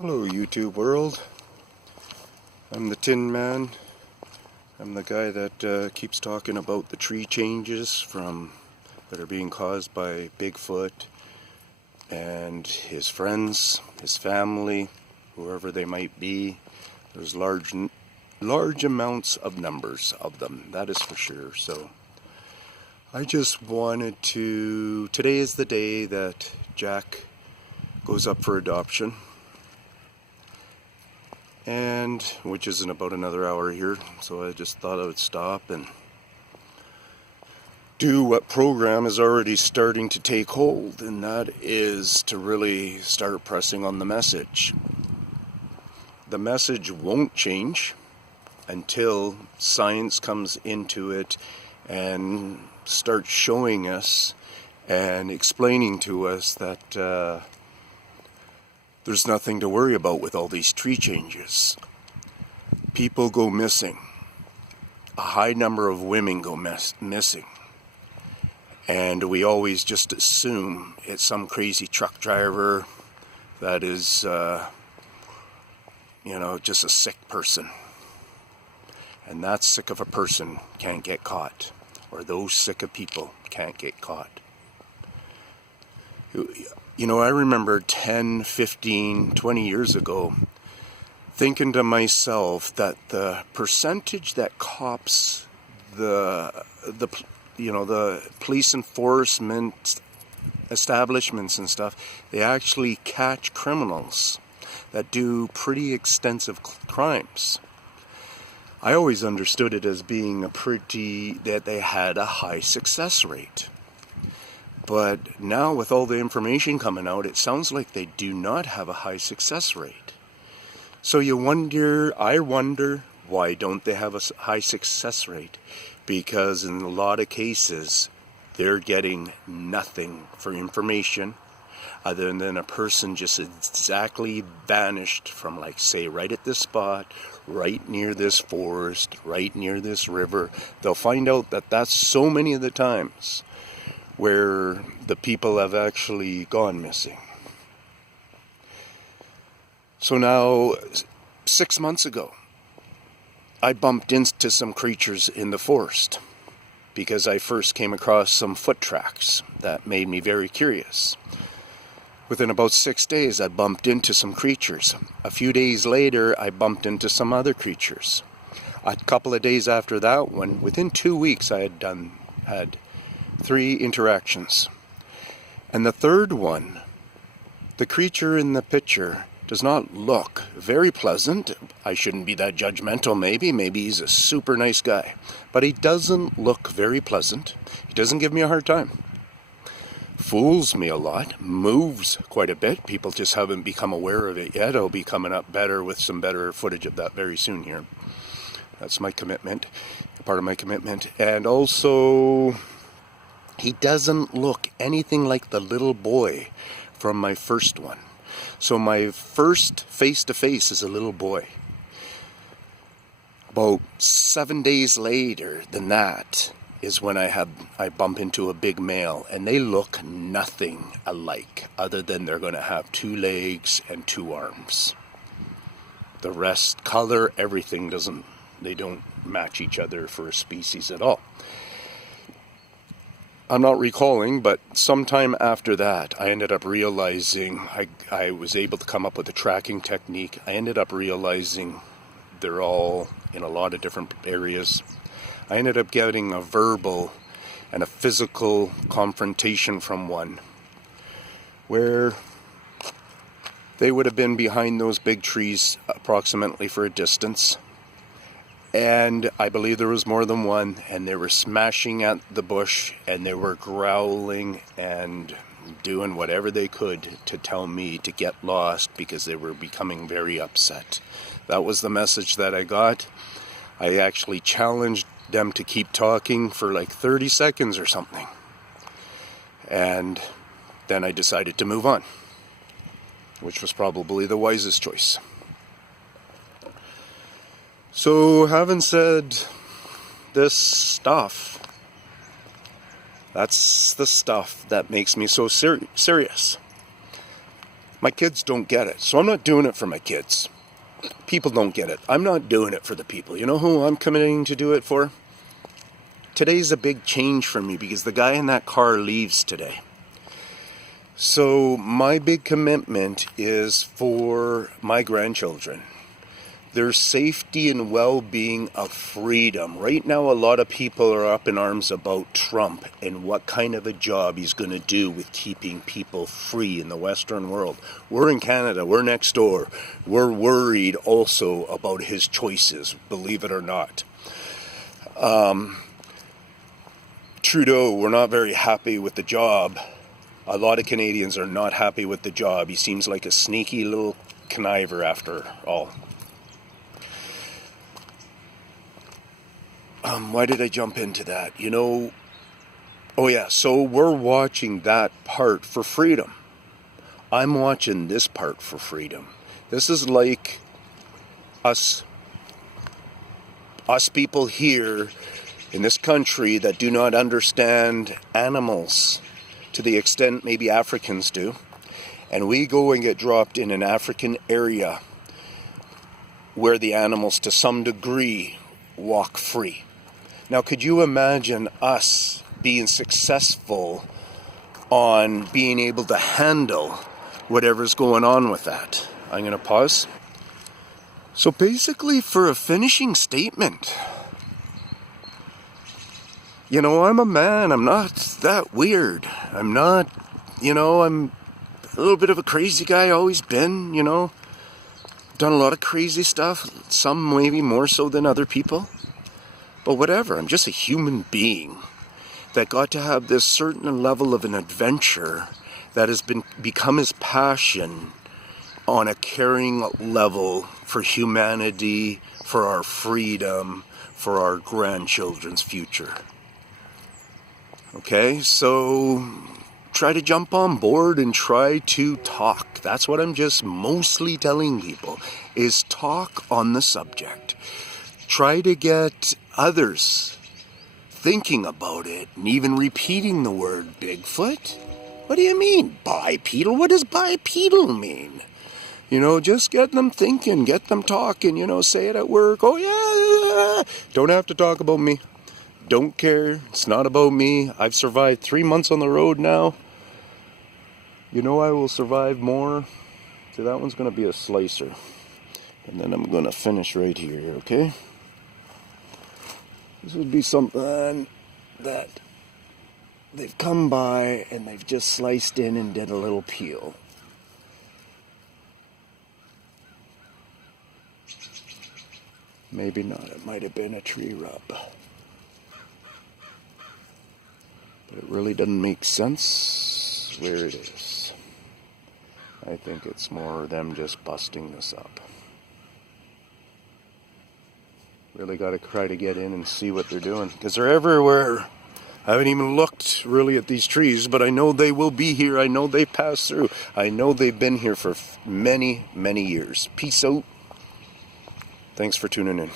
Hello YouTube world, I'm the Tin Man. I'm the guy that keeps talking about the tree changes that are being caused by Bigfoot and his friends, his family, whoever they might be. There's large amounts of numbers of them, that is for sure. So I just wanted to, today is the day that Jack goes up for adoption. And which is in about another hour here, so I just thought I would stop and do what program is already starting to take hold, and that is to really start pressing on the message. The message won't change until science comes into it and starts showing us and explaining to us that there's nothing to worry about with all these tree changes. People go missing. A high number of women go missing. And we always just assume it's some crazy truck driver that is, just a sick person. And that sick of a person can't get caught. Or those sick of people can't get caught. I remember 10, 15, 20 years ago thinking to myself that the percentage that cops, the police enforcement establishments and stuff, they actually catch criminals that do pretty extensive crimes. I always understood it as being that they had a high success rate. But now with all the information coming out, it sounds like they do not have a high success rate. So I wonder, why don't they have a high success rate? Because in a lot of cases, they're getting nothing for information other than a person just exactly vanished from, like, say, right at this spot, right near this forest, right near this river. They'll find out that that's so many of the times where the people have actually gone missing. So now, 6 months ago, I bumped into some creatures in the forest because I first came across some foot tracks that made me very curious. Within about 6 days, I bumped into some creatures. A few days later, I bumped into some other creatures. A couple of days after that one, within 2 weeks, I had 3 interactions. And the third one, the creature in the picture does not look very pleasant. I shouldn't be that judgmental, maybe he's a super nice guy. But he doesn't look very pleasant. He doesn't give me a hard time. Fools me a lot, moves quite a bit. People just haven't become aware of it yet. I'll be coming up better with some better footage of that very soon here. That's my commitment, part of my commitment. And also, he doesn't look anything like the little boy from my first one. So my first face-to-face is a little boy. About 7 days later than that is when I bump into a big male, and they look nothing alike, other than they're going to have 2 legs and 2 arms. The rest, color, everything they don't match each other for a species at all. I'm not recalling, but sometime after that, I ended up realizing, I was able to come up with a tracking technique. I ended up realizing they're all in a lot of different areas. I ended up getting a verbal and a physical confrontation from one, where they would have been behind those big trees approximately for a distance. And I believe there was more than one, and they were smashing at the bush, and they were growling and doing whatever they could to tell me to get lost because they were becoming very upset. That was the message that I got. I actually challenged them to keep talking for like 30 seconds or something. And then I decided to move on, which was probably the wisest choice. So, having said this stuff, that's the stuff that makes me so serious. My kids don't get it, so I'm not doing it for my kids. People don't get it. I'm not doing it for the people. You know who I'm committing to do it for? Today's a big change for me because the guy in that car leaves today. So my big commitment is for my grandchildren. Their safety and well-being of freedom. Right now, a lot of people are up in arms about Trump and what kind of a job he's going to do with keeping people free in the Western world. We're in Canada. We're next door. We're worried also about his choices, believe it or not. Trudeau, we're not very happy with the job. A lot of Canadians are not happy with the job. He seems like a sneaky little conniver after all. Why did I jump into that? So we're watching that part for freedom. I'm watching this part for freedom. This is like us people here in this country that do not understand animals to the extent maybe Africans do. And we go and get dropped in an African area where the animals to some degree walk free. Now, could you imagine us being successful on being able to handle whatever's going on with that? I'm going to pause. So basically, for a finishing statement, I'm a man. I'm not that weird. I'm not, I'm a little bit of a crazy guy, always been, done a lot of crazy stuff, some maybe more so than other people. But whatever, I'm just a human being that got to have this certain level of an adventure that has become his passion on a caring level for humanity, for our freedom, for our grandchildren's future. Okay, so try to jump on board and try to talk. That's what I'm just mostly telling people, is talk on the subject. Try to get others thinking about it and even repeating the word Bigfoot. What do you mean, bipedal? What does bipedal mean? Just get them thinking, get them talking, say it at work. Oh yeah, don't have to talk about me. Don't care. It's not about me. I've survived 3 months on the road now. I will survive more. So that one's going to be a slicer. And then I'm going to finish right here, okay? This would be something that they've come by and they've just sliced in and did a little peel. Maybe not. It might have been a tree rub. But it really doesn't make sense where it is. I think it's more them just busting this up. Really got to try to get in and see what they're doing, because they're everywhere. I haven't even looked really at these trees, but I know they will be here. I know they pass through. I know they've been here for many, many years. Peace out. Thanks for tuning in.